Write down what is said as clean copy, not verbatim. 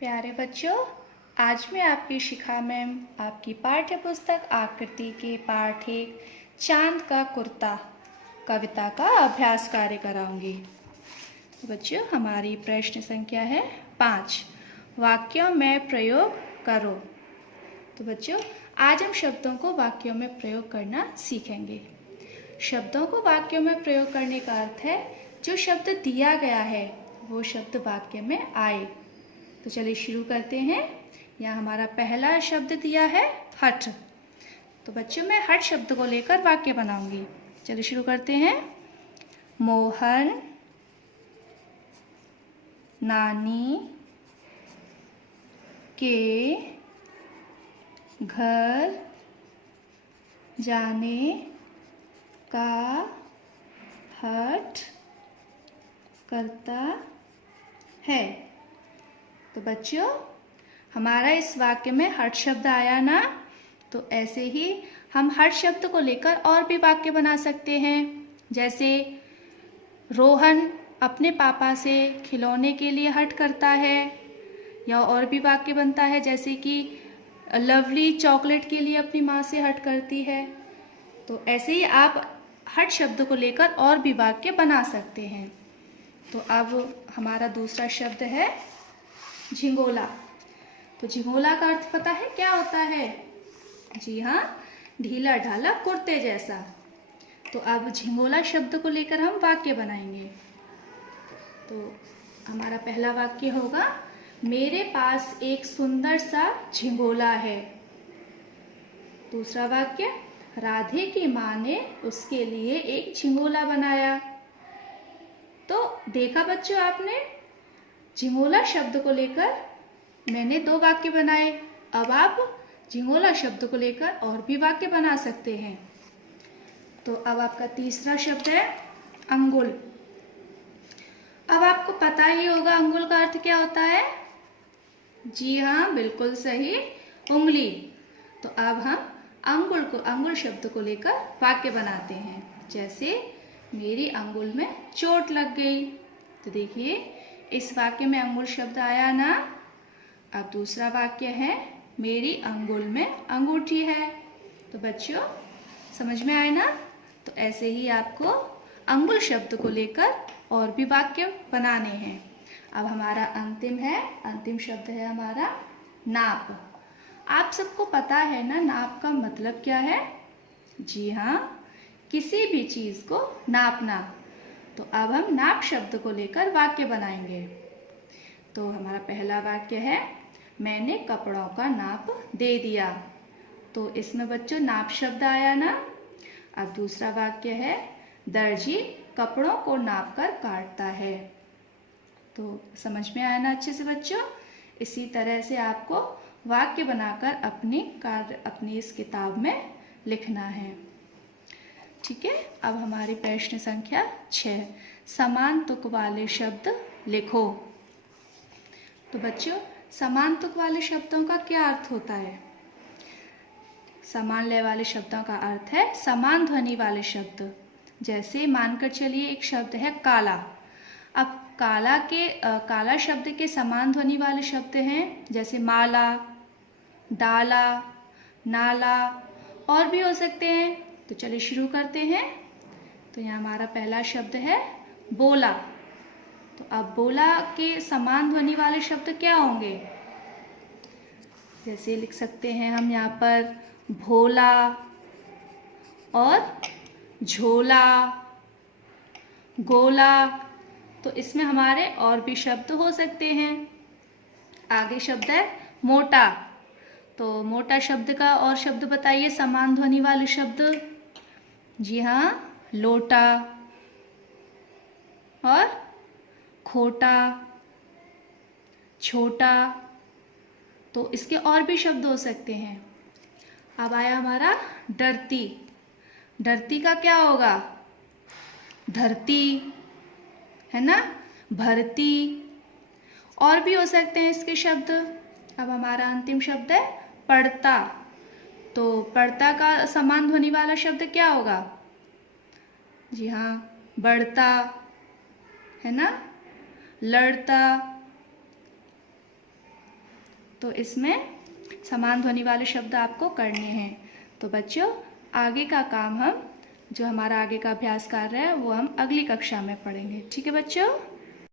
प्यारे बच्चों, आज मैं आपकी शिखा मैम आपकी पाठ्य पुस्तक आकृति के पाठ एक चांद का कुर्ता कविता का अभ्यास कार्य कराऊंगी। तो बच्चों, हमारी प्रश्न संख्या है 5। वाक्यों में प्रयोग करो। तो बच्चों, आज हम शब्दों को वाक्यों में प्रयोग करना सीखेंगे। शब्दों को वाक्यों में प्रयोग करने का अर्थ है जो शब्द दिया गया है वो शब्द वाक्य में आए। तो चलिए शुरू करते हैं। यहाँ हमारा पहला शब्द दिया है हट। तो बच्चों, मैं हट शब्द को लेकर वाक्य बनाऊंगी। चलिए शुरू करते हैं। मोहन नानी के घर जाने का हट करता है। तो बच्चों, हमारा इस वाक्य में हट शब्द आया ना, तो ऐसे ही हम हट शब्द को लेकर और भी वाक्य बना सकते हैं। जैसे रोहन अपने पापा से खिलौने के लिए हट करता है, या और भी वाक्य बनता है जैसे कि लवली चॉकलेट के लिए अपनी माँ से हट करती है। तो ऐसे ही आप हट शब्द को लेकर और भी वाक्य बना सकते हैं। तो अब हमारा दूसरा शब्द है झिंगोला। तो झिंगोला का अर्थ पता है क्या होता है? जी हाँ, ढीला ढाला कुर्ते जैसा। तो अब झिंगोला शब्द को लेकर हम वाक्य बनाएंगे। तो हमारा पहला वाक्य होगा, मेरे पास एक सुंदर सा झिंगोला है। दूसरा वाक्य, राधे की माँ ने उसके लिए एक झिंगोला बनाया। तो देखा बच्चों आपने, झिंगोला शब्द को लेकर मैंने 2 वाक्य बनाए। अब आप झिंगोला शब्द को लेकर और भी वाक्य बना सकते हैं। तो अब आपका तीसरा शब्द है अंगुल। अब आपको पता ही होगा अंगुल का अर्थ क्या होता है। जी हाँ, बिल्कुल सही, उंगली। तो अब हम अंगुल शब्द को लेकर वाक्य बनाते हैं। जैसे मेरी अंगुल में चोट लग गई। तो देखिए, इस वाक्य में अंगुल शब्द आया ना। अब दूसरा वाक्य है, मेरी अंगुल में अंगूठी है। तो बच्चों, समझ में आए ना। तो ऐसे ही आपको अंगुल शब्द को लेकर और भी वाक्य बनाने हैं। अब हमारा अंतिम शब्द है हमारा नाप। आप सबको पता है ना नाप का मतलब क्या है? जी हाँ, किसी भी चीज को नापना। तो अब हम नाप शब्द को लेकर वाक्य बनाएंगे। तो हमारा पहला वाक्य है, मैंने कपड़ों का नाप दे दिया। तो इसमें बच्चों नाप शब्द आया ना। अब दूसरा वाक्य है, दर्जी कपड़ों को नाप कर काटता है। तो समझ में आया ना अच्छे से बच्चों। इसी तरह से आपको वाक्य बनाकर अपनी इस किताब में लिखना है। ठीक है। अब हमारी प्रश्न संख्या 6, समान तुक वाले शब्द लिखो। तो बच्चों, समान तुक वाले शब्दों का क्या अर्थ होता है? समान लय वाले शब्दों का अर्थ है समान ध्वनि वाले शब्द। जैसे मानकर चलिए एक शब्द है काला। अब काला शब्द के समान ध्वनि वाले शब्द हैं जैसे माला, डाला, नाला, और भी हो सकते हैं। तो चलिए शुरू करते हैं। तो यहाँ हमारा पहला शब्द है बोला। तो अब बोला के समान ध्वनि वाले शब्द क्या होंगे? जैसे लिख सकते हैं हम यहाँ पर भोला और झोला, गोला। तो इसमें हमारे और भी शब्द हो सकते हैं। आगे शब्द है मोटा। तो मोटा शब्द का और शब्द बताइए समान ध्वनि वाले शब्द। जी हाँ, लोटा और खोटा, छोटा। तो इसके और भी शब्द हो सकते हैं। अब आया हमारा डरती। डरती का क्या होगा? धरती, है ना, भरती, और भी हो सकते हैं इसके शब्द। अब हमारा अंतिम शब्द है पढ़ता। तो पढ़ता का समान ध्वनि वाला शब्द क्या होगा? जी हाँ, बढ़ता, है ना, लड़ता, तो इसमें समान ध्वनि वाले शब्द आपको करने हैं। तो बच्चों आगे का काम हम जो हमारा आगे का अभ्यास कार्य है वो हम अगली कक्षा में पढ़ेंगे। ठीक है बच्चों।